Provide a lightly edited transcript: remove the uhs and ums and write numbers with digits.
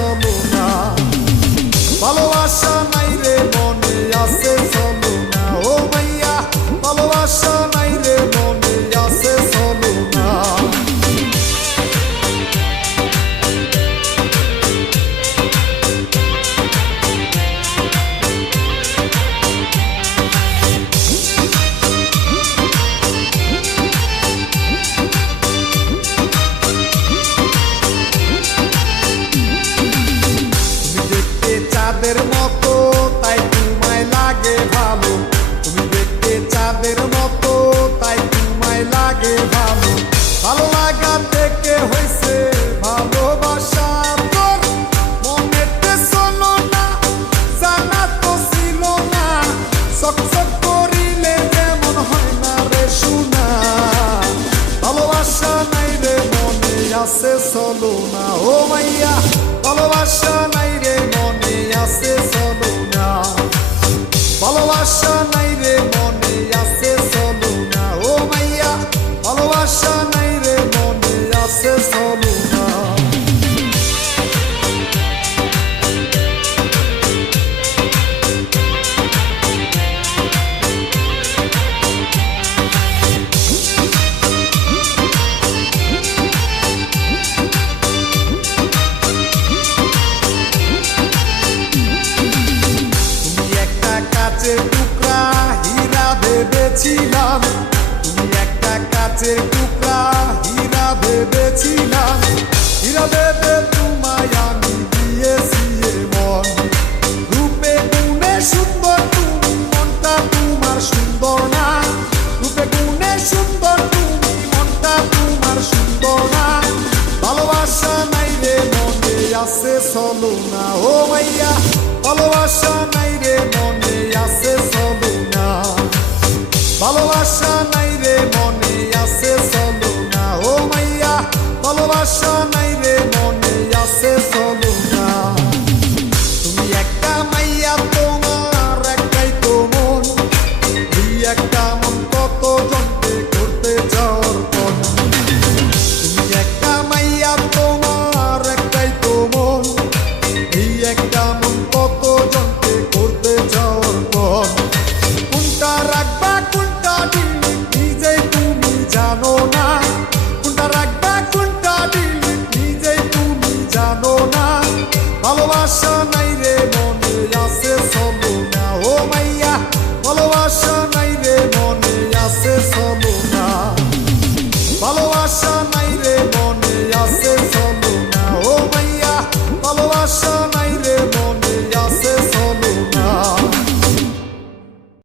চলো না, ভালোবাসা নাই রে মনে আছে চলো না, ও মাইয়া ভালোবাসা নাই রে মনে আছে চলো না। চাঁদের মতো তাই তোমায় লাগে ভালো, তুমি দেখতে চাঁদের মতো তাই তোমায় লাগে ভালো, ভালো লাগা থেকে হয়েছে ভালোবাসা তোর মনেতে চলো না, জানা তো ছিল না, চকচক করিলে যেমন হয় না রে শোনা, ভালোবাসা নাই রে মনে আছে চলো না, ও মাইয়া ভালোবাসা নাই রে মনে আছে চলো না, ভালোবাসা নাই রে মনে আছে চলো না, ও মাইয়া ভালোবাসা নাই রে মনে আছে চলো না। কাচের টুকরা হীরা ভেবেছিলাম, তুমি একটা কাচের টুকরা হীরা ভেবেছিলাম, হীরা ভেবে তোমায় আমি দিয়েছি মন, রূপে গুণে সুন্দর তুমি মনটা তোমার সুন্দর না, রূপে গুণে সুন্দর তুমি মনটা তোমার সুন্দর না, ভালোবাসা নাই রে মনে আছে চলো না, ও মাইয়া ভালোবাসা নাই রে মনে আছে চলো না, ভালোবাসা নাই রে মনে আছে চলো না, ও মাইয়া ভালোবাসা নাই রে মনে আছে চলো না। তুমি একটা মাইয়া তোমার একটাই তো মন, এই একটা মন কত জনকে করতে যাওয়ার পর, তুমি একটা মাইয়া তোমার একটাই তো মন, এই একটা মন কত জনকে করতে যাওয়ার পর, কোনটা রাখবা কোনটা দিলি নিজেই তুমি জানো না, কোনটা রাখবা কোনটা দিলি নিজেই তুমি জানো না, ভালোবাসা